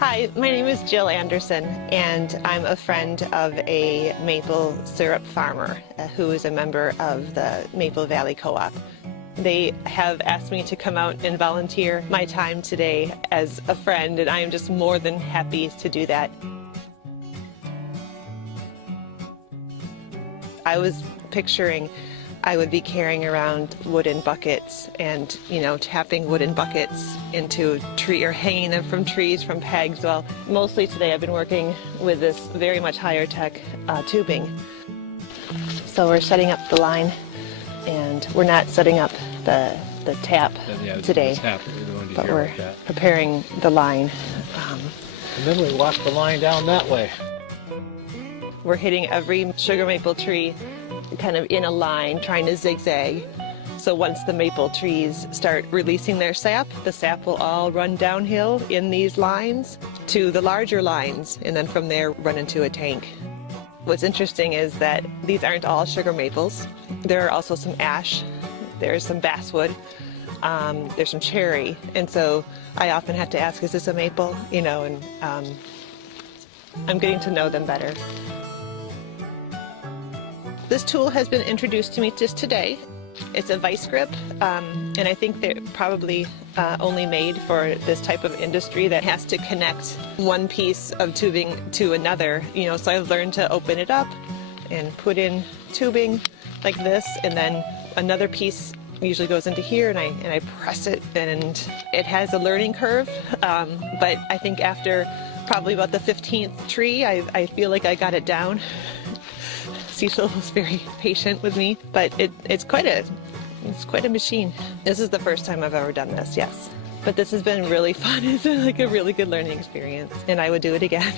Hi, my name is Jill Anderson, and I'm a friend of a maple syrup farmer who is a member of the Maple Valley Co-op. They have asked me to come out and volunteer my time today as a friend, and I am just more than happy to do that. I was picturing I would be carrying around wooden buckets and, tapping wooden buckets into a tree or hanging them from trees, from pegs. Well, mostly today I've been working with this very much higher tech tubing. So we're setting up the line, and we're not setting up the tap today, but we're preparing the line. And then we walk the line down that way. We're hitting every sugar maple tree kind of in a line, trying to zigzag. So once the maple trees start releasing their sap, the sap will all run downhill in these lines to the larger lines, and then from there run into a tank. What's interesting is that these aren't all sugar maples. There are also some ash, there's some basswood, there's some cherry, and so I often have to ask, is this a maple? And I'm getting to know them better. This tool has been introduced to me just today. It's a vice grip, and I think they're probably only made for this type of industry that has to connect one piece of tubing to another. So I've learned to open it up and put in tubing like this, and then another piece usually goes into here, and I press it, and it has a learning curve. But I think after probably about the 15th tree, I feel like I got it down. Cecil was very patient with me, but it's quite a machine. This is the first time I've ever done this, yes. But this has been really fun. It's been like a really good learning experience, and I would do it again.